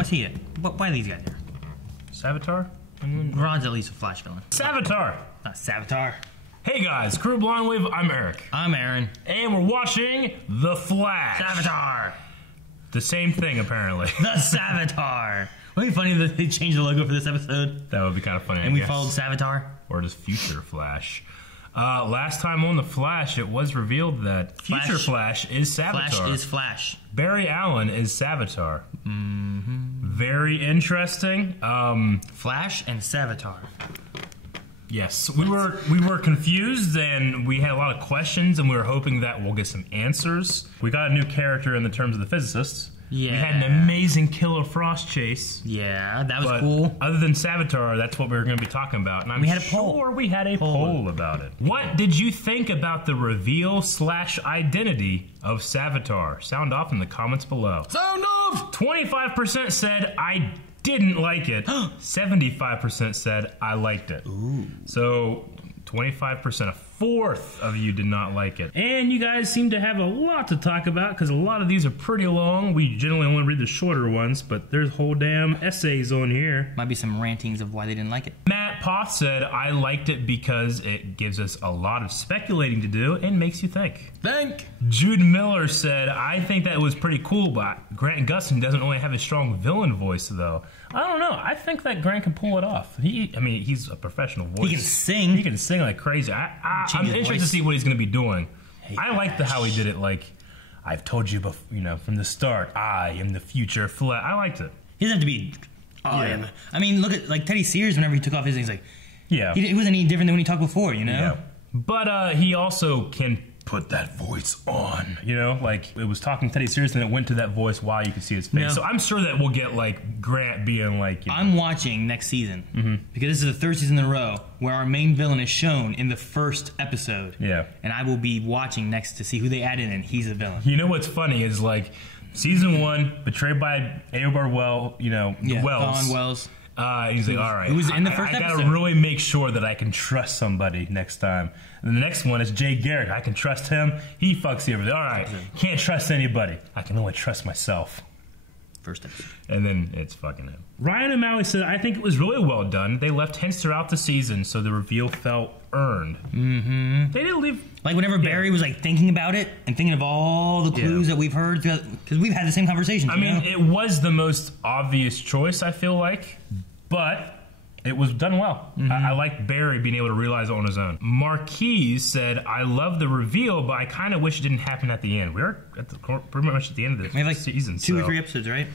What's he at? Why are these guys here? Savitar? Rod's at least a Flash villain. Savitar! Not Savitar. Hey guys, Crew Blonde Wave, I'm Eric. I'm Aaron. And we're watching The Flash. Savitar! The same thing, apparently. The Savitar! Wouldn't it be funny that they changed the logo for this episode? That would be kind of funny, And we followed Savitar? Or just Future Flash. Last time on The Flash, it was revealed that Future Flash is Savitar. Flash is Flash. Barry Allen is Savitar. Mm-hmm. Very interesting. Flash and Savitar. Yes, we were confused and we had a lot of questions and we were hoping that we'll get some answers. We got a new character in the terms of the physicists. Yeah. We had an amazing Killer Frost chase. Yeah, that was cool. Other than Savitar, that's what we were going to be talking about. And I'm we had a poll about it. What did you think about the reveal / identity of Savitar? Sound off in the comments below. Sound off! 25% said I didn't like it. 75% said I liked it. Ooh. So 25%, a fourth of you did not like it. And you guys seem to have a lot to talk about because a lot of these are pretty long. We generally only read the shorter ones, but there's whole damn essays on here. Might be some rantings of why they didn't like it. Matt Poth said, I liked it because it gives us a lot of speculating to do and makes you think. Jude Miller said, I think that was pretty cool, but Grant Gustin doesn't really have a strong villain voice, though. I don't know. I think that Grant can pull it off. I mean, he's a professional voice. He can sing. He can sing like crazy. I'm interested to see what he's going to be doing. Hey, I like how he did it. Like, I've told you, from the start, I am the future Flash. I liked it. He doesn't have to be. Yeah. I mean, look at like Teddy Sears. Whenever he took off his, he's like, yeah, he wasn't any different than when he talked before, you know. Yeah. But he also can put that voice on, you know, like it was talking Teddy Sears and it went to that voice while you could see his face. No. So I'm sure that we'll get like Grant being like, you know. I'm watching next season because this is the third season in a row where our main villain is shown in the first episode. Yeah. And I will be watching next to see who they add in and he's a villain. You know what's funny is like season 1, betrayed by Eobard Wells, you know, Don Wells. He's like, all right, who was in the first I episode. gotta really make sure that I can trust somebody next time. And the next one is Jay Garrick. I can trust him. He fucks everything. All right, can't trust anybody. I can only trust myself. First episode. And then it's fucking him. Ryan O'Malley said, I think it was really well done. They left hints throughout the season, so the reveal felt earned. Mm-hmm. They didn't leave... Like whenever Barry was like thinking about it and thinking of all the clues that we've heard, because we've had the same conversations. I mean, it was the most obvious choice, I feel like, but it was done well. I like Barry being able to realize it on his own. Marquise said, I love the reveal, but I kind of wish it didn't happen at the end. We're at pretty much at the end of the season. 2 or 3 episodes, right?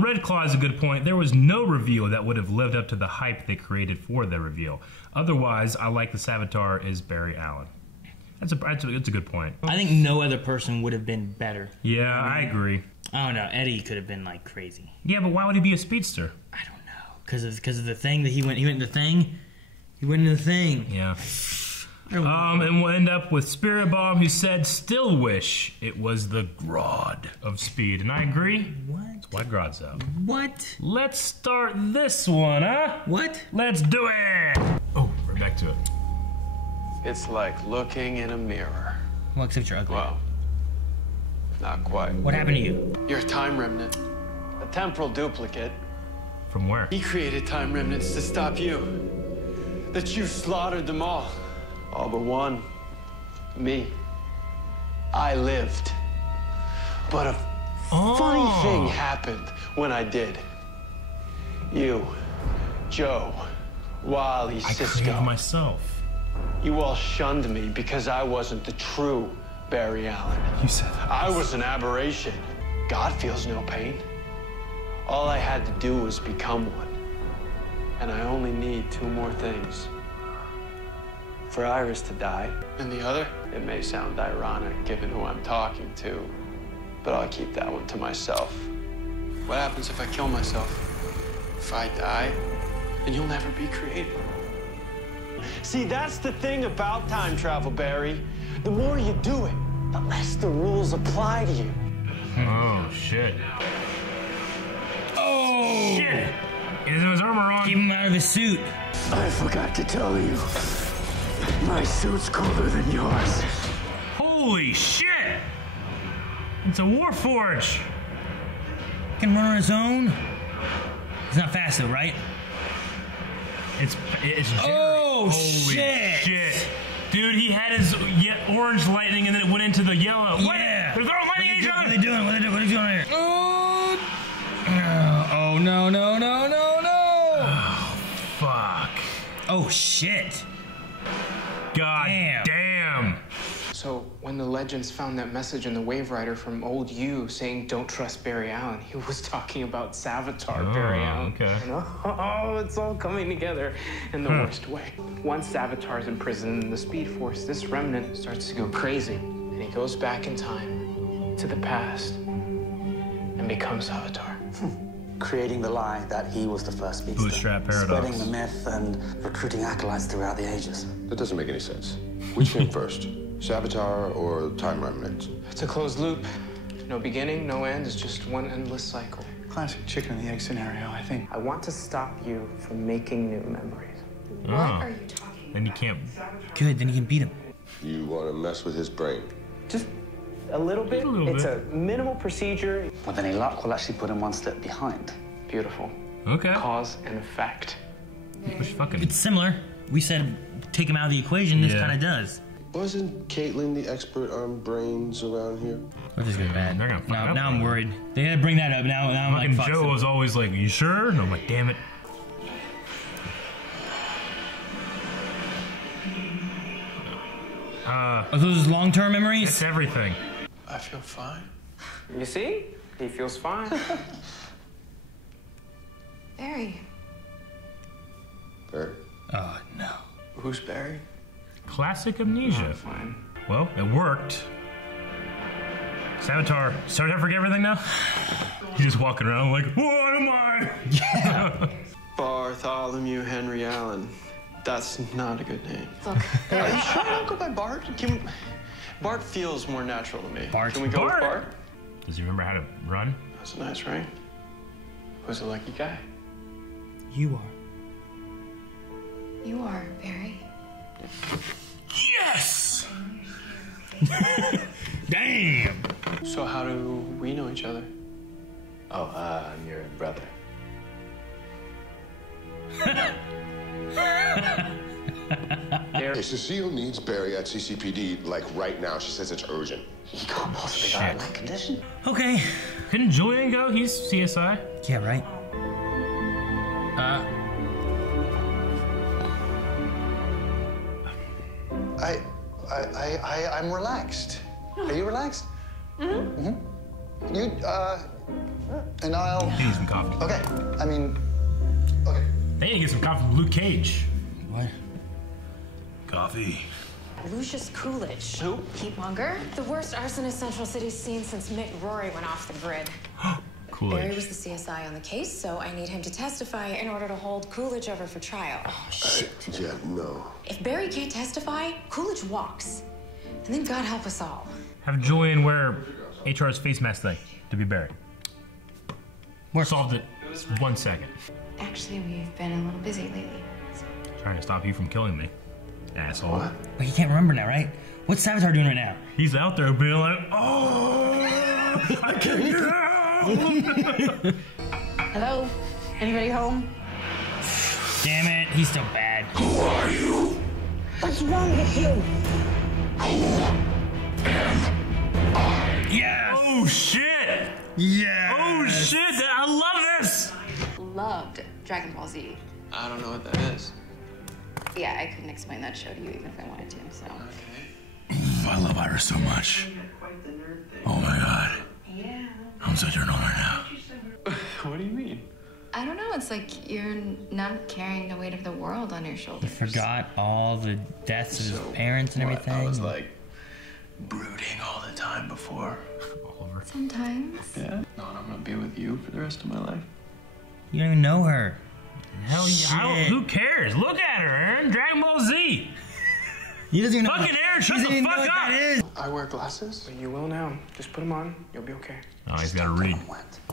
Red Claw is a good point. There was no reveal that would have lived up to the hype they created for the reveal. Otherwise, I like the Savitar is Barry Allen. That's a good point. I think no other person would have been better. Yeah, I agree. I don't know. Eddie could have been like crazy. Yeah, but why would he be a speedster? I don't know. Because of the thing that he went into the thing. He went into the thing. Yeah. And we'll end up with Spirit Bomb, who said, still wish it was the Grodd of speed. And I agree. What? That's why Grodd's out. What? Let's start this one, huh? What? Let's do it! Oh, we're back to it. It's like looking in a mirror. Well, except you're ugly. Well, not quite. What happened to you? You're a time remnant. A temporal duplicate. From where? He created time remnants to stop you. That you slaughtered them all. All but one. Me. I lived. But a funny thing happened when I did. You, Joe, Wally, Cisco. I created myself. You all shunned me because I wasn't the true Barry Allen. You said that. I was an aberration. God feels no pain. All I had to do was become one. And I only need 2 more things. For Iris to die, and the other, it may sound ironic given who I'm talking to, but I'll keep that one to myself. What happens if I kill myself? If I die, then you'll never be created. See, that's the thing about time travel, Barry. The more you do it, the less the rules apply to you. Oh, shit. Oh! Shit! He doesn't have his armor on. Keep him out of his suit. I forgot to tell you. My suit's colder than yours. Holy shit! It's a Warforge! can run on his own? He's not fast though, right? It's oh, holy shit. Dude, he had his orange lightning and then it went into the yellow. Yeah. What? They're throwing lightning at each other. What are they doing? What are they doing here? Oh, no. Oh, fuck. Oh, shit. God damn. So when the Legends found that message in the Wave Rider from old you saying don't trust Barry Allen, he was talking about Savitar Barry Allen. Okay. Oh, it's all coming together in the worst way. Once Savitar's imprisoned in the Speed Force, this remnant starts to go crazy. And he goes back in time to the past and becomes Savitar. Creating the lie that he was the first speedster. Bootstrap paradox. Spreading the myth and recruiting acolytes throughout the ages. That doesn't make any sense. Which came first? Savitar or Time Remnant? It's a closed loop. No beginning, no end. It's just one endless cycle. Classic chicken and the egg scenario, I think. I want to stop you from making new memories. What are you talking about? Then you can't. Good, then you can beat him. You want to mess with his brain? Just a little bit. It's a minimal procedure. With any luck, we'll actually put him one step behind. Beautiful. Okay. Cause and effect. It's similar. We said take him out of the equation. This kind of does. Wasn't Caitlin the expert on brains around here? What is going bad? They're gonna fuck up. Now I'm worried. They had to bring that up. Now I'm like, fuck. Joe was always like, "You sure?" And I'm like, "Damn it." Are those long-term memories? It's everything. I feel fine. You see? He feels fine. Barry. Barry? Oh, no. Who's Barry? Classic amnesia. Fine. Well, it worked. Savitar, starting to forget everything now? He's just walking around like, what am I? Yeah. Bartholomew Henry Allen. That's not a good name. Look. Are you sure I don't go by Bart? Bart feels more natural to me. Bart. Can we go with Bart? Does he remember how to run? That's a nice ring. Who's a lucky guy? You are. You are, Barry. Yes! Damn! So how do we know each other? Oh, I'm your brother. Cecile needs Barry at CCPD, like right now. She says it's urgent. He can't possibly die in that condition. Okay. Couldn't Julian go? He's CSI. Yeah, right. I'm relaxed. Are you relaxed? Mm-hmm. You, and I'll... He needs some coffee. Okay, I mean, okay. They need to get some coffee from Luke Cage. What? Coffee. Lucius Coolidge. Who? Keep Munger. The worst arsonist Central City's seen since Mick Rory went off the grid. Coolidge. Barry was the CSI on the case, so I need him to testify in order to hold Coolidge over for trial. Oh, shit. Yeah, no. If Barry can't testify, Coolidge walks. And then God help us all. Have Julian wear HR's face mask thing to be Barry. We're solved it. 1 second. Actually, we've been a little busy lately. So. Trying to stop you from killing me, asshole. What? Well, you can't remember now, right? What's Savitar doing right now? He's out there being like, oh, I can't get out. Hello? Anybody home? Damn it, he's still bad. Who are you? What's wrong with you? Yes! Oh, shit! Yeah! Oh, shit! I love this! Loved Dragon Ball Z. I don't know what that is. Yeah, I couldn't explain that show to you even if I wanted to, so. I love Iris so much. Oh my god. I'm so turned on right now. What do you mean? I don't know, it's like you're not carrying the weight of the world on your He shoulders. forgot all the deaths of his parents and everything. I was like brooding all the time before. Oliver. Sometimes. Yeah? No, I'm gonna be with you for the rest of my life. You don't even know her. Hell yeah. Who cares? Look at her, Aaron. Dragon Ball Z. He doesn't even know. Fucking Aaron, shut the fuck up. That is. I wear glasses. You will now. Just put them on. You'll be okay. Oh, he's got to read.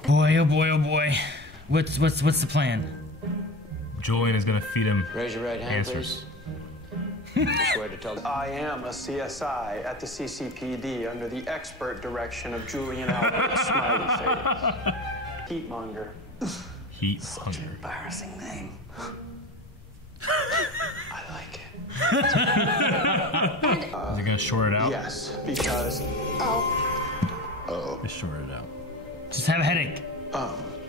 Boy, oh boy, oh boy. What's the plan? Julian is gonna feed him Raise your right hand, answers. Swear to tell. I am a CSI at the CCPD under the expert direction of Julian Albert Smiley Face. Heatmonger. Such an embarrassing name. I like it. Is it gonna short it out? Yes, because... Just short it out. Just have a headache.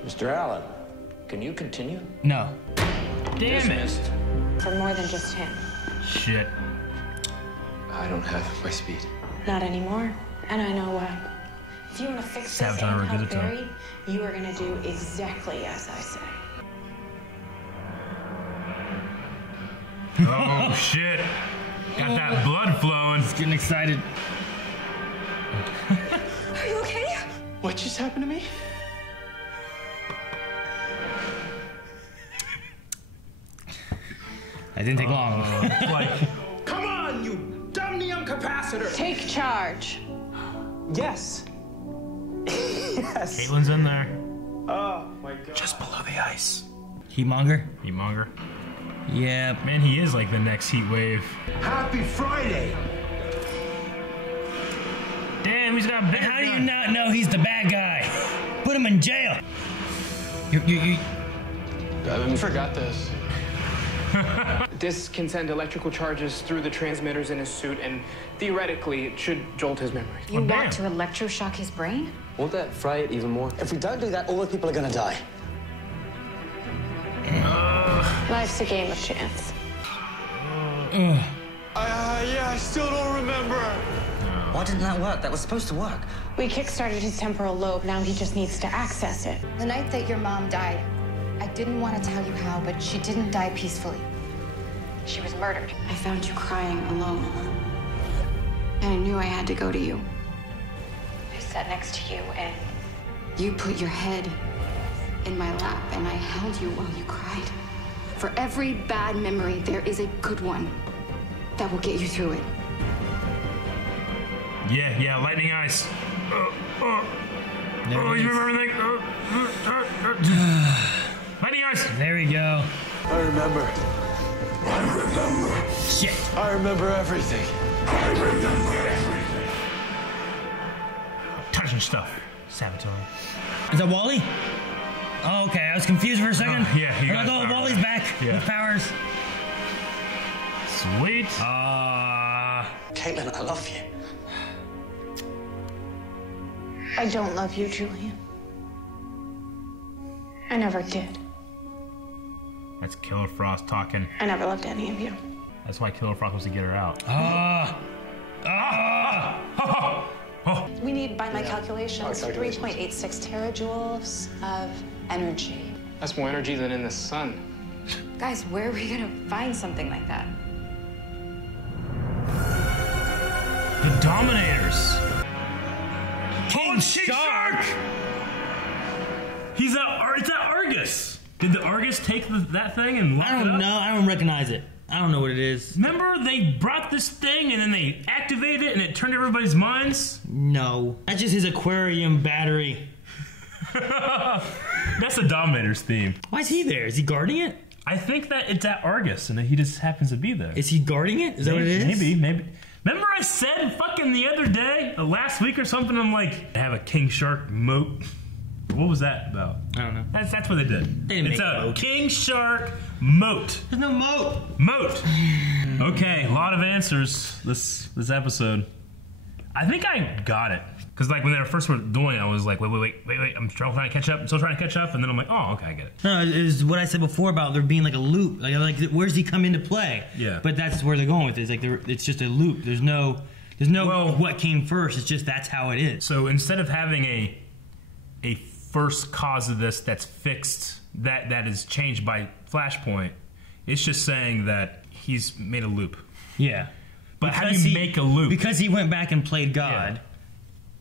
Mr. Allen, can you continue? No. Damn it. For more than just him. Shit. I don't have my speed. Not anymore. And I know why. If you want to fix this and Saboteur help did it to him. Barry, you are going to do exactly as I say. Oh, shit. Got that blood flowing. It's getting excited. Are you okay? What just happened to me? That didn't take long. Like, Come on, you dumb capacitor! Take charge. Yes. Yes. Caitlin's in there. Oh my god. Just below the ice. Heatmonger? Heatmonger. Yeah. Man, he is like the next heat wave. Happy Friday! Damn, he's got a big How do you not know he's the bad guy? Put him in jail. You I forgot this. This can send electrical charges through the transmitters in his suit, and theoretically, it should jolt his memory. You want to electroshock his brain? Won't that fry it even more? If we don't do that, all the people are gonna die. Life's a game of chance. I still don't remember. Why didn't that work? That was supposed to work. We kickstarted his temporal lobe. Now he just needs to access it. The night that your mom died, I didn't want to tell you how, but she didn't die peacefully. She was murdered. I found you crying alone. And I knew I had to go to you. I sat next to you and You put your head in my lap, and I held you while you cried. for every bad memory, there is a good one that will get you through it. Yeah, lightning eyes. He's remember everything. Lightning eyes. There we go. I remember. Shit. I remember everything. Touching stuff. Saboteur. Is that Wally? Oh, okay. I was confused for a second. Yeah, you I'm got like, oh, power. Wally's back with powers. Sweet. Caitlin, I love you. I don't love you, Julian. I never did. That's Killer Frost talking. I never loved any of you. That's why Killer Frost was to get her out. We need, by my calculations, 3.86 terajoules of energy. That's more energy than in the sun. Guys, where are we gonna find something like that? The Dominators. King Shark! It's at Argus. Did the Argus take that thing and lock I it don't up? know. I don't recognize it. I don't know what it is. Remember they brought this thing and then they activated it and it turned everybody's minds? No. That's just his aquarium battery. That's the Dominator's theme. Why is he there? Is he guarding it? I think that it's at Argus and that he just happens to be there. Is he guarding it? Is that what it is? Maybe. Remember I said fucking the other day, last week or something, I'm like, I have a King Shark moat. What was that about? I don't know. That's what they did. They didn't it's make a a moat. King Shark moat. There's no moat. Moat. Okay, a lot of answers this episode. I think I got it. Because like when they first were doing it, I was like, wait. I'm still trying to catch up. And then I'm like, oh, okay, I get it. No, it was what I said before about there being like a loop. Like where's he come into play? Yeah. But that's where they're going with it. It's like it's just a loop. There's no what came first. It's just that's how it is. So instead of having a first cause of this that's fixed, that is changed by Flashpoint, it's just saying that he's made a loop. Yeah. But how do you make a loop? Because he went back and played God.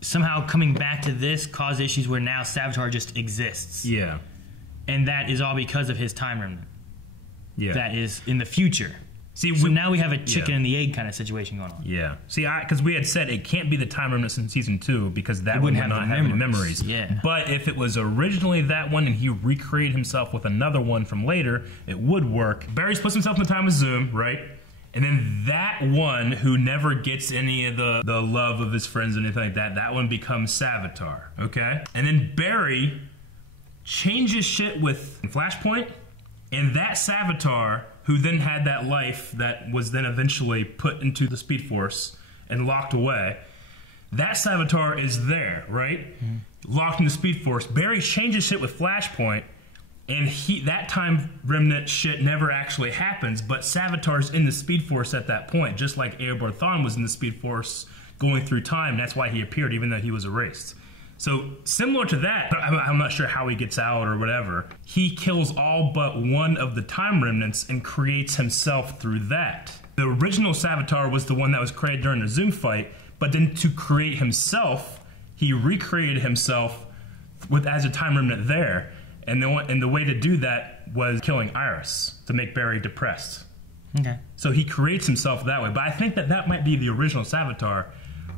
Somehow coming back to this caused issues where now Savitar just exists. Yeah. And that is all because of his time remnant. Yeah. That is in the future. See, so now we have a chicken and the egg kind of situation going on. Yeah. See, because we had said it can't be the time remnant in season 2 because that wouldn't one would have not the have any memories. memories. Yeah. But if it was originally that one and he recreated himself with another one from later, it would work. Barry splits himself in the time of Zoom, right? And then that one who never gets any of the love of his friends or anything like that, that one becomes Savitar, okay? And then Barry changes shit with Flashpoint, and that Savitar, who then had that life that was then eventually put into the Speed Force and locked away, that Savitar is there, right? Locked in the Speed Force. Barry changes shit with Flashpoint, and that time remnant shit never actually happens, but Savitar's in the Speed Force at that point, just like Eobard Thawne was in the Speed Force going through time. That's why he appeared, even though he was erased. So, similar to that, but I'm not sure how he gets out or whatever, he kills all but one of the time remnants and creates himself through that. The original Savitar was the one that was created during the Zoom fight, but then to create himself, he recreated himself as a time remnant there. And the way to do that was killing Iris to make Barry depressed. Okay. So he creates himself that way. But I think that might be the original Savitar,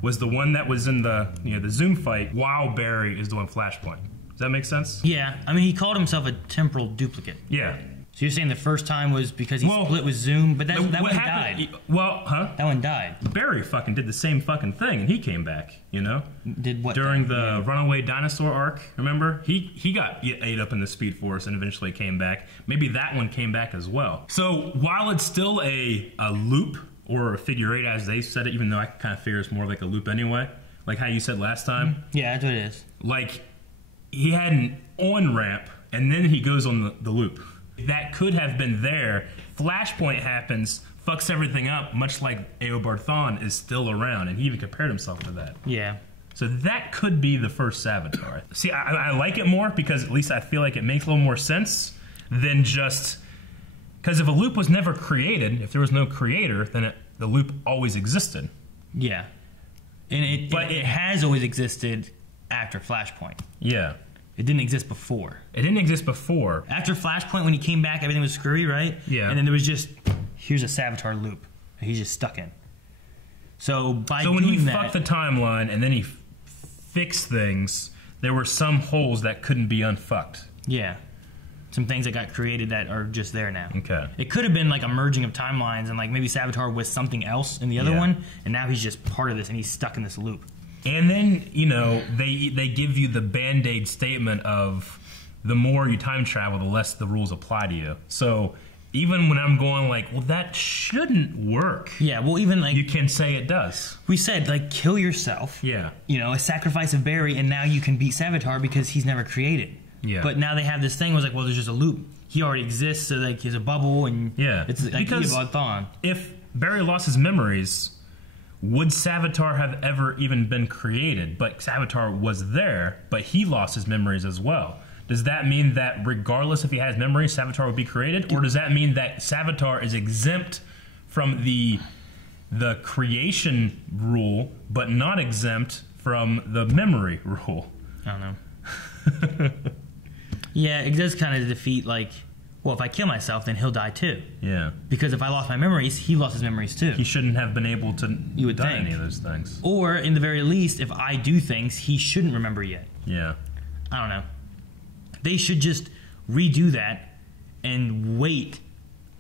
was the one that was in the the Zoom fight while Barry is doing Flashpoint. Does that make sense? Yeah. I mean, he called himself a temporal duplicate. Yeah. So you're saying the first time was because he split with Zoom, but that one happened, died. That one died. Barry fucking did the same fucking thing, and he came back. Did what? During the Runaway Dinosaur arc, remember? He got ate up in the Speed Force and eventually came back. Maybe that one came back as well. So while it's still a loop or a figure eight, as they said it, even though I kind of figure it's more like a loop anyway, like how you said last time. Yeah, that's what it is. Like he had an on ramp, and then he goes on the loop. That could have been there. Flashpoint happens, fucks everything up, much like Eobard Thawne is still around, and he even compared himself to that. Yeah. So that could be the first Savitar. See, I like it more because at least I feel like it makes a little more sense than just... Because if a loop was never created, if there was no creator, then the loop always existed. Yeah. And it has always existed after Flashpoint. Yeah. It didn't exist before. It didn't exist before. After Flashpoint, when he came back, everything was screwy, right? Yeah. And then there was just, here's a Savitar loop that he's just stuck in. So when he fucked the timeline and then he fixed things, there were some holes that couldn't be unfucked. Yeah. Some things that got created that are just there now. Okay. It could have been like a merging of timelines, and like maybe Savitar was something else in the other one, and now he's just part of this and he's stuck in this loop. And then, they give you the Band-Aid statement of the more you time travel, the less the rules apply to you. So even when I'm going like, well, that shouldn't work. Yeah, well, even like... You can say it does. We said, like, kill yourself. Yeah. A sacrifice of Barry, and now you can beat Savitar because he's never created. Yeah. But now they have this thing was like, well, there's just a loop. He already exists, so like he's a bubble, and it's like Eobard Thawne. If Barry lost his memories, would Savitar have ever even been created? But Savitar was there, but he lost his memories as well. Does that mean that regardless if he has memories, Savitar would be created? Or does that mean that Savitar is exempt from the creation rule, but not exempt from the memory rule? I don't know. Yeah, it does kind of defeat, like, well, if I kill myself, then he'll die too. Yeah. Because if I lost my memories, he lost his memories too. He shouldn't have been able to do any of those things. Or, in the very least, if I do things, he shouldn't remember yet. Yeah. I don't know. They should just redo that and wait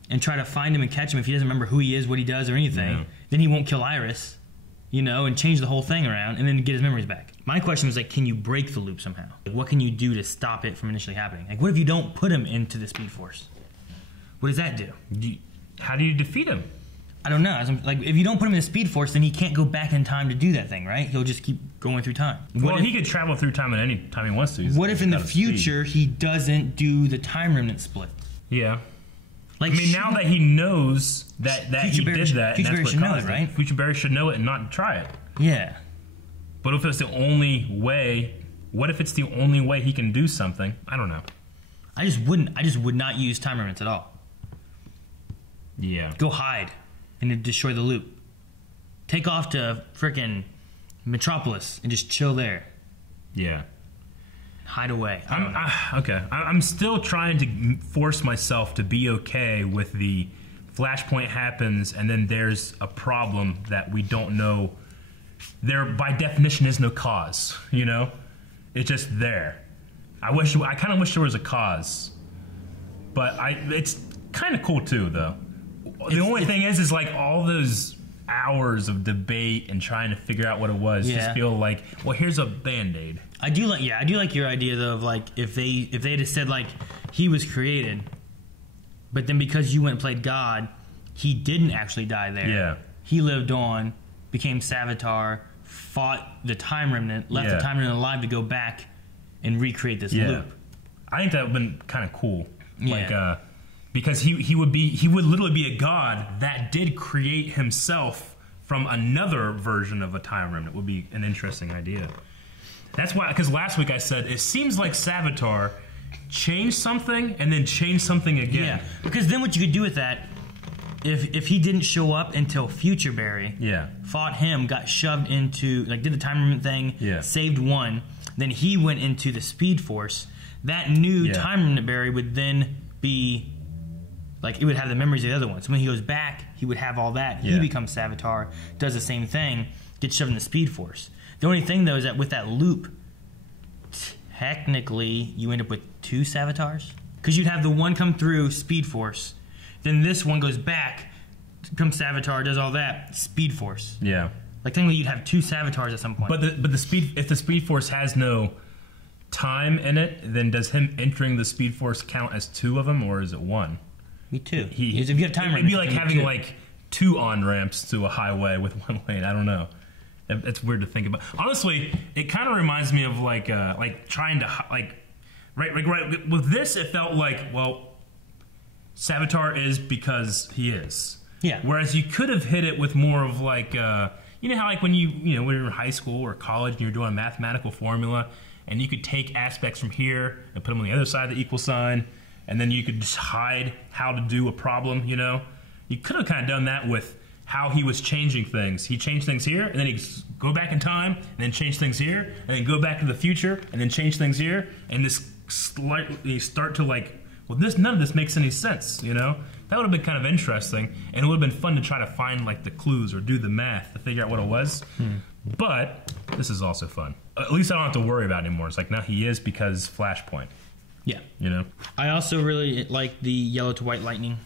and try to find him and catch him if he doesn't remember who he is, what he does, or anything. Yeah. Then he won't kill Iris, and change the whole thing around and then get his memories back. My question was, like, can you break the loop somehow? Like, what can you do to stop it from initially happening? Like, what if you don't put him into the Speed Force? What does that do? How do you defeat him? I don't know. Like, if you don't put him in the Speed Force, then he can't go back in time to do that thing, right? He'll just keep going through time. Well, he could travel through time at any time he wants to. What if in the future he doesn't do the time remnant split? Yeah. Like, now that he knows that he did that, and that's what caused it, right? Future Barry should know it and not try it. Yeah. But if it's the only way, what if it's the only way he can do something? I don't know. I just would not use time remnants at all. Yeah. Go hide and then destroy the loop. Take off to frickin' Metropolis and just chill there. Yeah. Hide away. I'm still trying to force myself to be okay with the Flashpoint happens and then there's a problem that we don't know. There, by definition, is no cause, It's just there. I kind of wish there was a cause. But it's kind of cool, too, though. The only thing is like, all those hours of debate and trying to figure out what it was. Yeah. Just feel like, well, here's a Band-Aid. I do like your idea though of like if they had said like he was created, but then because you went and played God, he didn't actually die there. Yeah. He lived on, became Savitar, fought the Time Remnant, left the Time Remnant alive to go back and recreate this loop. I think that would have been kind of cool. Yeah. Like, because he would literally be a god that did create himself from another version of a Time Remnant. Would be an interesting idea. That's why, because last week I said it seems like Savitar changed something and then changed something again. Yeah, because then what you could do with that, if he didn't show up until Future Barry, fought him, got shoved into, like did the Time Remnant thing, saved one, then he went into the Speed Force, that new Time Remnant Barry would then be, like it would have the memories of the other ones. So when he goes back, he would have all that. He becomes Savitar, does the same thing, gets shoved in the Speed Force. The only thing, though, is that with that loop, technically, you end up with 2 Savitars. Because you'd have the one come through, Speed Force. Then this one goes back, becomes Savitar, does all that, Speed Force. Yeah. Like, technically, you'd have 2 Savitars at some point. But if the Speed Force has no time in it, then does him entering the Speed Force count as 2 of them, or is it 1? Me too. If you have time, it'd be like having like 2 on-ramps to a highway with 1 lane. I don't know. It's weird to think about. Honestly, it kind of reminds me of like trying to right with this. It felt like, well, Savitar is because he is. Yeah. Whereas you could have hit it with more of like you know how like when when you're in high school or college and you're doing a mathematical formula and you could take aspects from here and put them on the other side of the equal sign, and then you could just hide how to do a problem. You could have kind of done that with how he was changing things. He changed things here, and then he'd go back in time, and then change things here, and then go back to the future, and then change things here, and this slightly start to like, well, none of this makes any sense, That would have been kind of interesting, and it would have been fun to try to find like the clues or do the math to figure out what it was. But this is also fun. At least I don't have to worry about it anymore. It's like, now he is because Flashpoint. Yeah. I also really like the yellow to white lightning.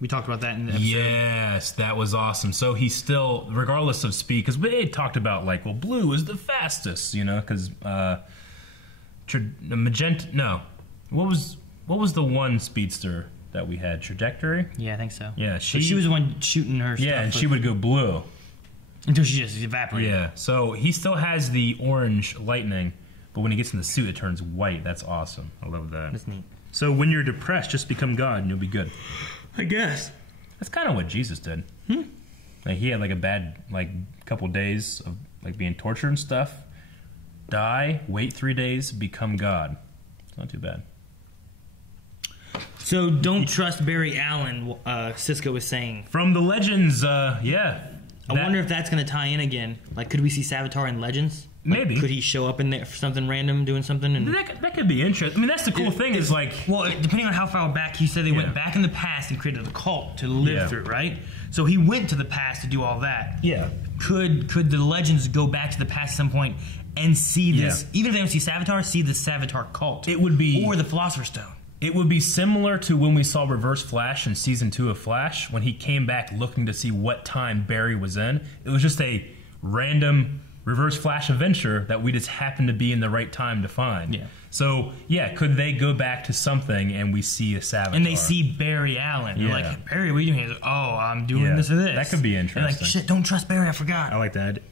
We talked about that in the episode. Yes, that was awesome. So he's still, regardless of speed, because we talked about like, well, blue is the fastest, because magenta. No, what was the one speedster that we had? Trajectory. Yeah, I think so. Yeah, she was the one shooting her. Yeah, and she would go blue until she just evaporated. Yeah, so he still has the orange lightning, but when he gets in the suit, it turns white. That's awesome. I love that. That's neat. So when you're depressed, just become God and you'll be good. I guess. That's kind of what Jesus did. Like he had like a bad couple days of like being tortured and stuff. Die, wait 3 days, become God. It's not too bad. So don't trust Barry Allen, Cisco was saying. From the Legends, yeah. I wonder if that's going to tie in again. Like, could we see Savitar in Legends? Maybe. Could he show up in there for something random, doing something? And that could be interesting. I mean, that's the cool thing is like... Well, depending on how far back, he said they went back in the past and created a cult to live through, right? So he went to the past to do all that. Yeah. Could the Legends go back to the past at some point and see this? Even if they don't see Savitar, see the Savitar cult. It would be... Or the Philosopher's Stone. It would be similar to when we saw Reverse Flash in Season 2 of Flash, when he came back looking to see what time Barry was in. It was just a random Reverse Flash adventure that we just happened to be in the right time to find. Yeah. So, yeah, could they go back to something and we see a Savitar? And they see Barry Allen. They're like, Barry, what are you doing? He's like, oh, I'm doing this or this. That could be interesting. They're like, shit, don't trust Barry, I forgot. I like that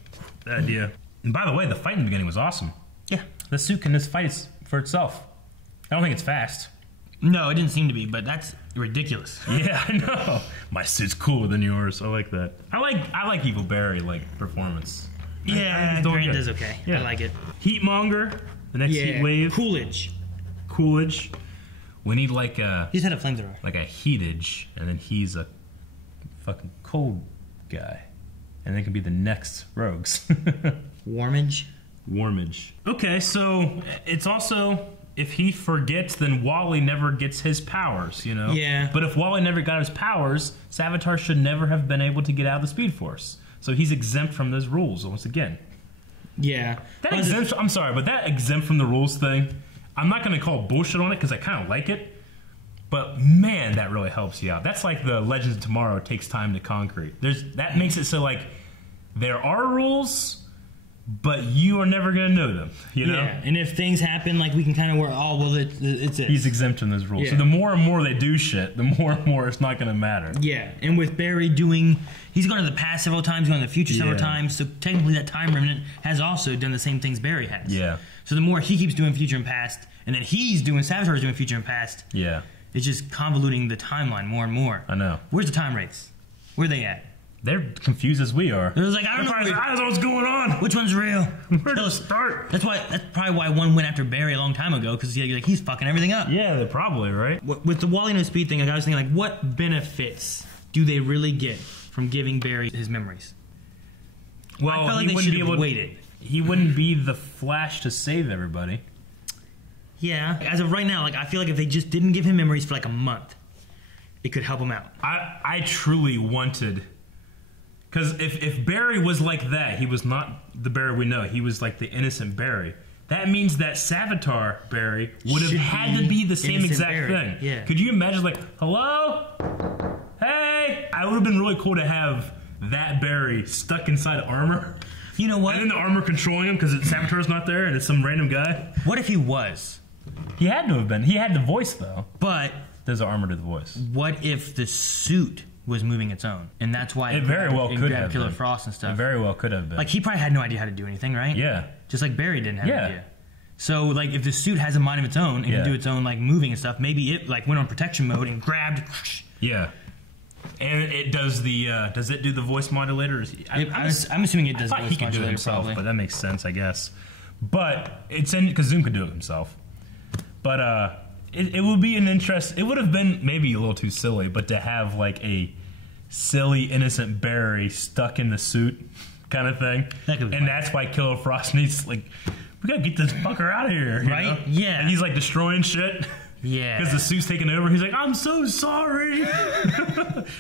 idea. And by the way, the fight in the beginning was awesome. Yeah. The suit can just fight for itself. I don't think it's fast. No, it didn't seem to be, but that's ridiculous. Yeah, I know. My suit's cooler than yours. I like that. I like Evil Barry performance. Yeah, Grant does okay. Yeah. I like it. Heatmonger, the next heat wave. Coolidge. We need he's had a flamethrower. Like a heatage, and then he's a fucking cold guy. And they can be the next rogues. Warmage. Okay, so it's also... If he forgets, then Wally never gets his powers, Yeah. But if Wally never got his powers, Savitar should never have been able to get out of the Speed Force. So he's exempt from those rules once again. Yeah. I'm sorry, but that exempt from the rules thing, I'm not going to call bullshit on it because I kind of like it. But man, that really helps you out. That's like the Legends of Tomorrow takes time to concrete. That makes it so like there are rules, but you are never going to know them, you know? Yeah, and if things happen, like, we can kind of work, it's it. He's exempt from those rules. Yeah. So the more and more they do shit, the more and more it's not going to matter. Yeah, and with Barry he's gone to the past several times, gone to the future several times, so technically that time remnant has also done the same things Barry has. Yeah. So the more he keeps doing future and past, and then Savitar's doing future and past, yeah, it's just convoluting the timeline more and more. I know. Where's the time wraiths? Where are they at? They're confused as we are. They're like, I don't know what's going on. Which one's real? Where to start? That's probably why one went after Barry a long time ago, because he's fucking everything up. Yeah, they're probably right. With the Wally No Speed thing, I was thinking, like, what benefits do they really get from giving Barry his memories? Well, I felt like they should have waited. He wouldn't be the Flash to save everybody. Yeah, as of right now, like, I feel like if they just didn't give him memories for like a month, it could help him out. I truly wanted, because if Barry was like that, he was not the Barry we know. He was like the innocent Barry. That means that Savitar Barry would have had to be the same exact thing. Yeah. Could you imagine, like, hello? Hey! I would have been really cool to have that Barry stuck inside armor. You know what? And then the armor controlling him because Savitar's not there and it's some random guy. What if he was? He had to have been. He had the voice, though. But there's the armor to the voice. What if the suit was moving its own, and that's why it very well could have Killer been. Frost and stuff? It very well could have been. Like, he probably had no idea how to do anything, right? Yeah. Just like Barry didn't have an idea. So, like, if the suit has a mind of its own and can do its own, like, moving and stuff, maybe it, like, went on protection mode and grabbed. Yeah. And it does does it do the voice modulator? I'm assuming it does. I thought he could do it himself, probably. But that makes sense, I guess. But it's in, because Zoom could do it himself. But it would be an interest. It would have been maybe a little too silly, but to have like a silly innocent Barry stuck in the suit kind of thing, and that's why Killer Frost needs, like, we gotta get this fucker out of here, you know? Yeah. And he's like destroying shit. Yeah. Because the suit's taking over. He's like, I'm so sorry.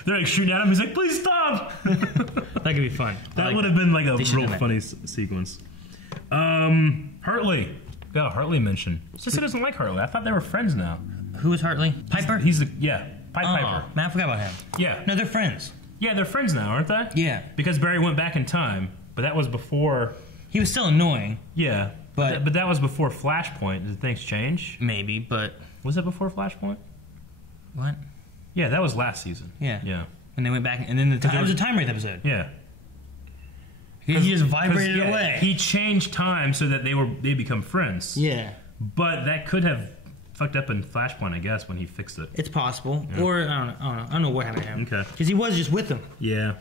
They're like shooting at him. He's like, please stop. That could be fun. That would have been like a real funny sequence. Hartley. Yeah, Hartley mentioned. Jessica doesn't like Hartley. I thought they were friends now. Who is Hartley? Piper? He's the, Piper. Man, I forgot about him. Yeah. No, they're friends. Yeah, they're friends now, aren't they? Yeah. Because Barry went back in time, but that was before. He was still annoying. Yeah. But that was before Flashpoint. Did things change? Maybe, but. Was it before Flashpoint? What? Yeah, that was last season. Yeah. Yeah. And they went back, and then it was a Time Wraith episode. Yeah. He just vibrated away. He changed time so that they become friends. Yeah. But that could have fucked up in Flashpoint, I guess, when he fixed it. It's possible. Yeah. Or, I don't know what happened to him. Okay. Because he was just with them. Yeah.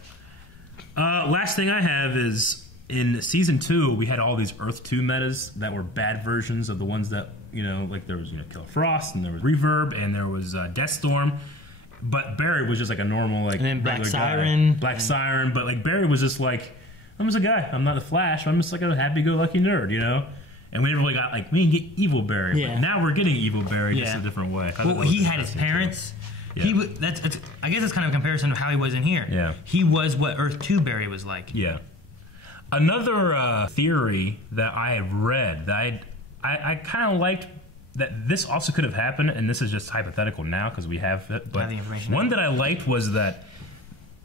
Last thing I have is, in Season 2, we had all these Earth 2 metas that were bad versions of the ones that, like there was, Killer Frost, and there was Reverb, and there was Deathstorm. But Barry was just like a normal, like, and then Black Siren. Black Siren. But, like, Barry was just like, I'm just a guy. I'm not the Flash. I'm just like a happy-go-lucky nerd, And we never really got, like, we didn't get Evil Barry. Yeah. But now we're getting Evil Barry just a different way. Well, he had his parents. Yeah. I guess that's kind of a comparison of how he was in here. Yeah. He was what Earth 2 Barry was like. Yeah. Another theory that I have read that I kind of liked, that this also could have happened, and this is just hypothetical now because we have it, but one that I liked was that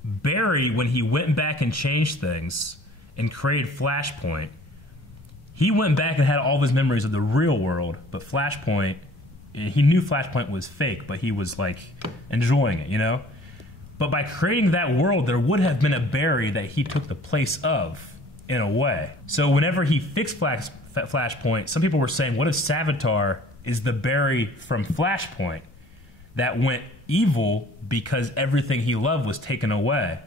Barry, when he went back and changed things and created Flashpoint, he went back and had all of his memories of the real world, but Flashpoint, he knew Flashpoint was fake, but he was like enjoying it, But by creating that world, there would have been a Barry that he took the place of, in a way. So whenever he fixed Flashpoint, some people were saying, what if Savitar is the Barry from Flashpoint that went evil because everything he loved was taken away?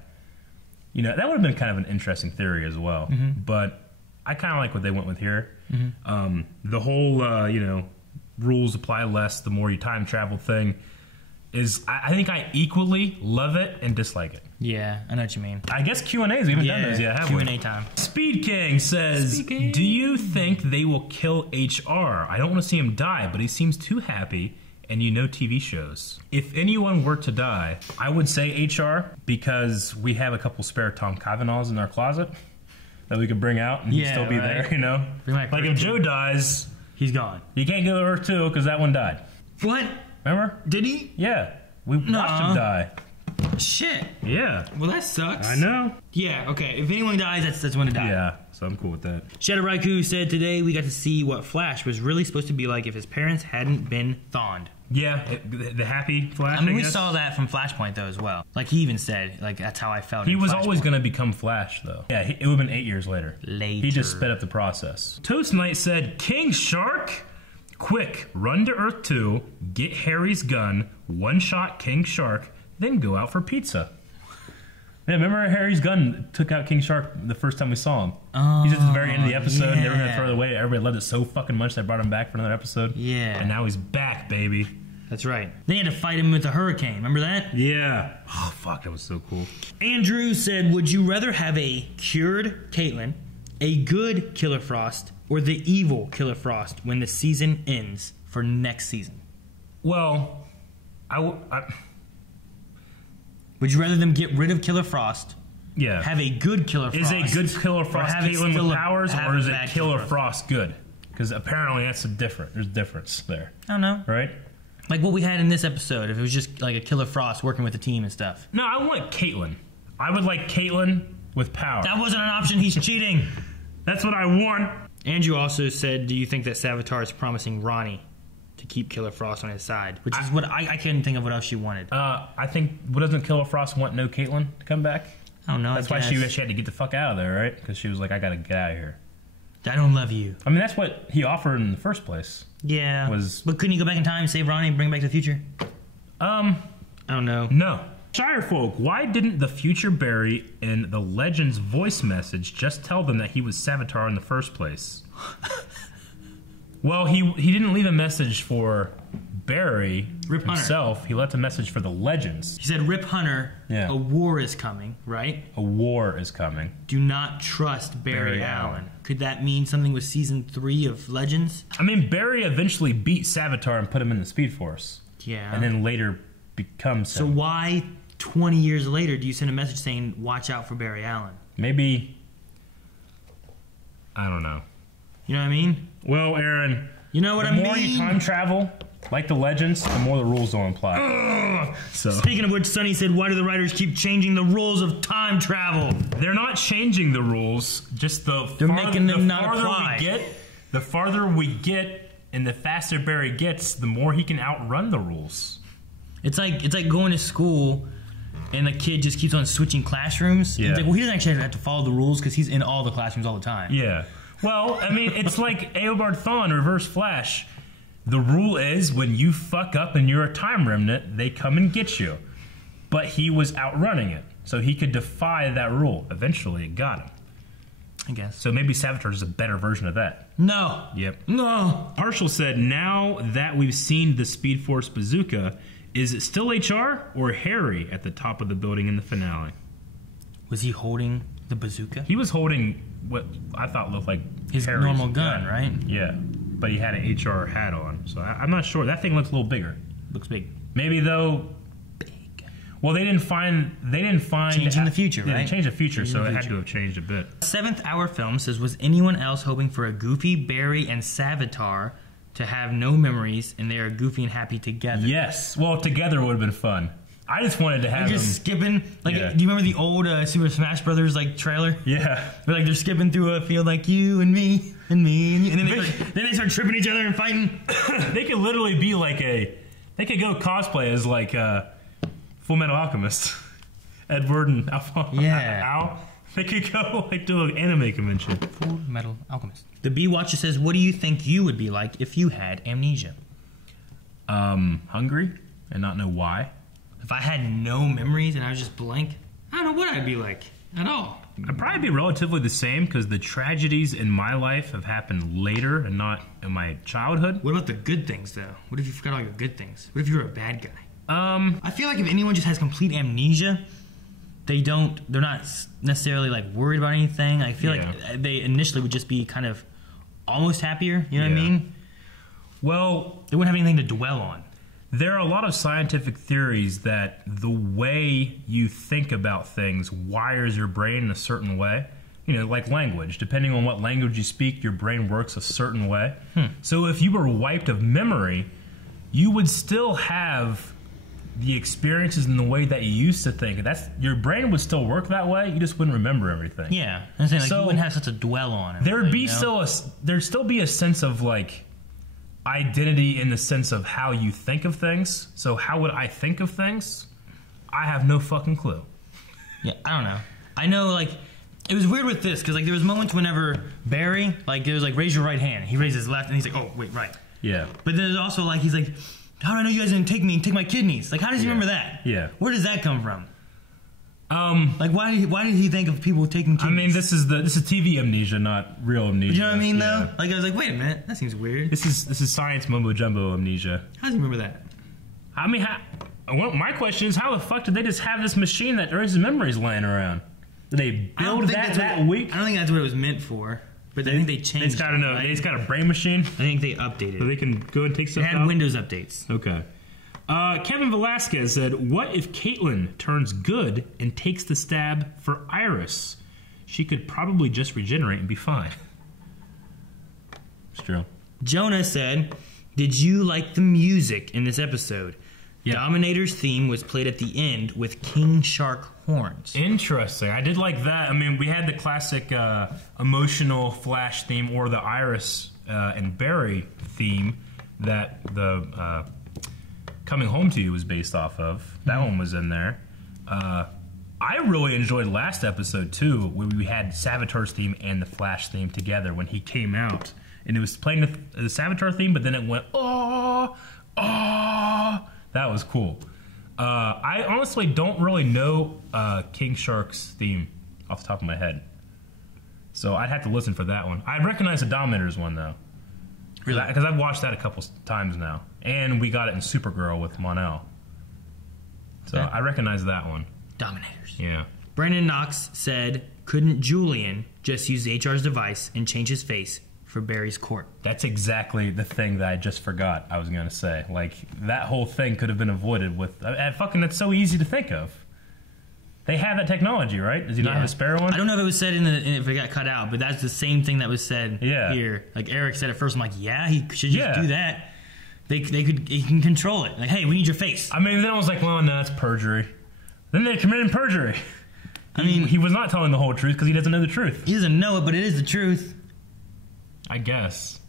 That would have been kind of an interesting theory as well. Mm-hmm. But I kind of like what they went with here. Mm-hmm. The whole, rules apply less the more you time travel thing is, I think I equally love it and dislike it. Yeah, I know what you mean. I guess Q&As, we haven't done those yet, have we? Q&A time. Speed King says, do you think they will kill HR? I don't want to see him die, but he seems too happy, and TV shows. If anyone were to die, I would say HR, because we have a couple spare Tom Cavanaghs in our closet that we could bring out, and he'd still be there, Like if Joe dies, he's gone. You can't go to Earth 2 because that one died. What? Remember? Did he? Yeah. We watched him die. Shit. Yeah. Well, that sucks. I know. Yeah, okay. If anyone dies, that's when it dies. Yeah, so I'm cool with that. Shadow Raikou said today we got to see what Flash was really supposed to be like if his parents hadn't been thawed. Yeah, the happy Flash. I mean, we saw that from Flashpoint though as well. Like he even said, like that's how I felt. He was always going to become Flash though. Yeah, it would have been 8 years later. Later. He just sped up the process. Toast Knight said, "King Shark, quick, run to Earth 2, get Harry's gun, one-shot King Shark, then go out for pizza." Yeah, remember Harry's gun took out King Shark the first time we saw him. Oh, he's at the very end of the episode. yeah. And they were going to throw it away. Everybody loved it so fucking much they brought him back for another episode. Yeah. And now he's back, baby. That's right. They had to fight him with a hurricane. Remember that? Yeah. Oh, fuck, that was so cool. Andrew said, would you rather have a cured Caitlyn, a good Killer Frost, or the evil Killer Frost when the season ends for next season? Well, would you rather them get rid of Killer Frost? Yeah. Have a good Killer Frost? Is a good Killer Frost Caitlyn with powers, or is it Killer Frost good? Because apparently that's there's difference there. I don't know. Right? Like what we had in this episode, if it was just like a Killer Frost working with the team and stuff. No, I want Caitlyn. I would like Caitlyn with power. That wasn't an option. He's cheating. That's what I want. Andrew also said, do you think that Savitar is promising Ronnie to keep Killer Frost on his side? Which is what I couldn't think of what else she wanted. I think, doesn't Killer Frost want no Caitlyn to come back? I don't know. That's why she had to get the fuck out of there, right? Because she was like, I gotta get out of here. I don't love you. I mean, that's what he offered in the first place. Yeah. But couldn't you go back in time, save Ronnie, and bring him back to the future? I don't know. No. Shirefolk, why didn't the future Barry in the Legends voice message just tell them that he was Savitar in the first place? Well, he didn't leave a message for Barry Rip himself. Hunter. He left a message for the Legends. He said, Rip Hunter, yeah. A war is coming, right? A war is coming. Do not trust Barry Allen. Could that mean something with season 3 of Legends? I mean, Barry eventually beat Savitar and put him in the Speed Force. Yeah. And then later becomes So why 20 years later do you send a message saying, watch out for Barry Allen? Maybe, I don't know. You know what I mean? Well, Aaron, you know what I mean? The more you time travel, like the Legends, the more the rules don't apply. So. Speaking of which, Sonny said, why do the writers keep changing the rules of time travel? They're not changing the rules, just the farther we get and the faster Barry gets, the more he can outrun the rules. It's like going to school and the kid just keeps on switching classrooms. Yeah. It's like, well, he doesn't actually have to follow the rules because he's in all the classrooms all the time. Yeah. Well, I mean, it's like Eobard Thawne, Reverse Flash. The rule is when you fuck up and you're a time remnant, they come and get you. But he was outrunning it, so he could defy that rule. Eventually, it got him. I guess. So maybe Savitar is a better version of that. No. Yep. No. Partial said, now that we've seen the Speed Force bazooka, is it still HR or Harry at the top of the building in the finale? Was he holding the bazooka? He was holding what I thought looked like his Harry's normal gun, right? Yeah. But he had an HR hat on, so I'm not sure. That thing looks a little bigger. Looks big. Maybe though. Big. Well, they didn't find changing the future, yeah, right? They changed the future, so it had to have changed a bit. Seventh Hour Film says, was anyone else hoping for a Goofy, Barry, and Savitar to have no memories and they are goofy and happy together? Yes. Well, together would have been fun. I just wanted to have them skipping. Like, do you remember the old Super Smash Brothers trailer? Yeah. Where they're skipping through a field like you and me and me and you, and then they start tripping each other and fighting. They could literally be they could go cosplay as Full Metal Alchemist, Edward and Alpha. Yeah. Al. They could go do an anime convention. Full Metal Alchemist. The Bee Watcher says, "What do you think you would be like if you had amnesia?" Hungry and not know why. If I had no memories and I was just blank, I don't know what I'd be like at all. I'd probably be relatively the same because the tragedies in my life have happened later and not in my childhood. What about the good things, though? What if you forgot all your good things? What if you were a bad guy? I feel like if anyone just has complete amnesia, they're not necessarily worried about anything. I feel like they initially would just be kind of almost happier. You know what I mean? Well, they wouldn't have anything to dwell on. There are a lot of scientific theories that the way you think about things wires your brain in a certain way. You know, like language. Depending on what language you speak, your brain works a certain way. So if you were wiped of memory, you would still have the experiences in the way that you used to think. Your brain would still work that way. You just wouldn't remember everything. Yeah, I'm saying, like, you wouldn't have such a dwell on it. There'd still be a sense of like identity in the sense of how you think of things. So how would I think of things? I have no fucking clue. Yeah, I don't know. I know, like, it was weird with this because, like, there was moments whenever Barry, like, there was like, raise your right hand. He raised his left and he's like, oh wait, right. Yeah. But then there's also like, he's like, how do I know you guys didn't take me and take my kidneys? Like, how does he remember that? Yeah. Where does that come from? Like, why did he think of people taking kidneys? I mean, this is TV amnesia, not real amnesia. You know what I mean, though? Like, I was like, wait a minute, that seems weird. This is science mumbo jumbo amnesia. How does he remember that? I mean, my question is, how the fuck did they just have this machine that erases memories laying around? Did they build that week? I don't think that's what it was meant for. But I think they changed. They just got a brain machine. I think they updated. So they can go and take stuff out. They had Windows updates. Okay. Kevin Velasquez said, "What if Caitlin turns good and takes the stab for Iris? She could probably just regenerate and be fine." It's true. Jonah said, "Did you like the music in this episode? Yeah. Dominator's theme was played at the end with King Shark horns." Interesting. I did like that. I mean, we had the classic emotional Flash theme, or the Iris and Barry theme that the Coming Home to You was based off of. That one was in there. I really enjoyed last episode too, where we had Savitar's theme and the Flash theme together when he came out, and it was playing the Savitar theme, but then it went oh. That was cool. I honestly don't really know King Shark's theme off the top of my head, so I'd have to listen for that one. I recognize the Dominator's one though, really, because I've watched that a couple times now, and we got it in Supergirl with Mon-El, so I recognize that one. Dominators. Yeah. Brandon Knox said, "Couldn't Julian just use HR's device and change his face for Barry's court?" That's exactly the thing that I just forgot I was going to say. Like, that whole thing could have been avoided with... that's so easy to think of. They have that technology, right? Does he not have a spare one? I don't know if it was said if it got cut out, but that's the same thing that was said here. Like, Eric said at first, I'm like, yeah, he should just do that. He can control it. Like, hey, we need your face. I mean, then I was like, well, no, that's perjury. Then they committed perjury. I mean, he was not telling the whole truth because he doesn't know the truth. He doesn't know it, but it is the truth. I guess.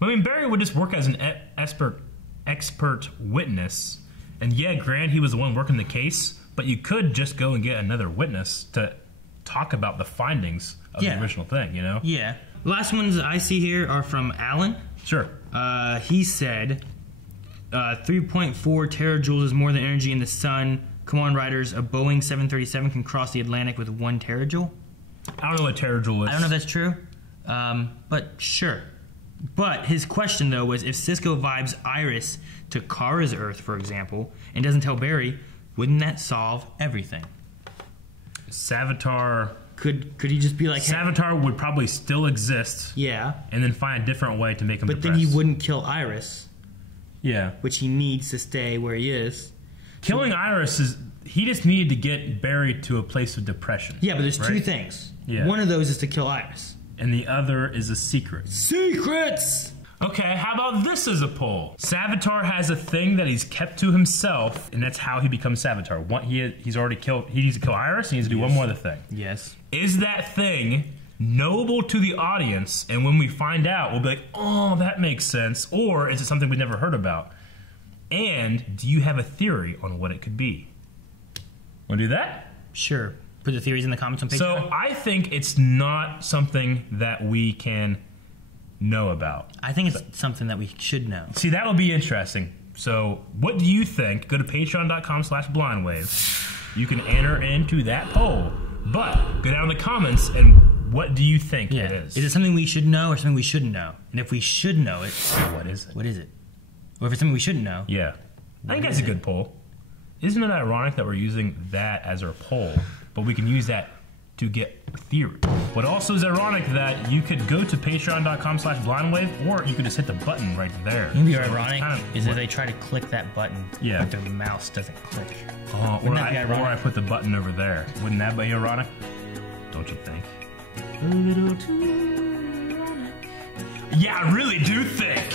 I mean, Barry would just work as an expert witness. And yeah, Grant, he was the one working the case, but you could just go and get another witness to talk about the findings of the original thing, you know? Yeah. The last ones I see here are from Alan. Sure. He said, 3.4 terajoules is more than energy in the sun. Come on, riders, a Boeing 737 can cross the Atlantic with 1 terajoule. I don't know what terajoule is. I don't know if that's true. But sure. But his question, though, was if Cisco vibes Iris to Kara's Earth, for example, and doesn't tell Barry, wouldn't that solve everything? Savitar... Could he just be like... Savitar would probably still exist. Yeah. And then find a different way to make him depressed. But then he wouldn't kill Iris. Yeah. Which he needs to stay where he is. Killing Iris is... He just needed to get Barry to a place of depression. Yeah, but there's two things. Yeah. One of those is to kill Iris. And the other is a secret. Secrets! Okay, how about this as a poll? Savitar has a thing that he's kept to himself, and that's how he becomes Savitar. He's already killed... He needs to kill Iris, he needs to do one more other thing. Yes. Is that thing knowable to the audience, and when we find out, we'll be like, oh, that makes sense, or is it something we've never heard about? And do you have a theory on what it could be? Want to do that? Sure. Put the theories in the comments on Patreon. So I think it's not something that we can know about. I think it's something that we should know. See, that would be interesting. So what do you think? Go to patreon.com/blindwave. You can enter into that poll. But go down in the comments and what do you think it is? Is it something we should know or something we shouldn't know? And if we should know it, what is it? What is it? Or if it's something we shouldn't know. Yeah. I think that's a good poll. Isn't it ironic that we're using that as our poll, but we can use that to get theory? What also is ironic that you could go to patreon.com/blindwave, or you could just hit the button right there. Maybe ironic is that they try to click that button, but their mouse doesn't click. Oh, or I put the button over there. Wouldn't that be ironic? Don't you think? A little too ironic. Yeah, I really do think.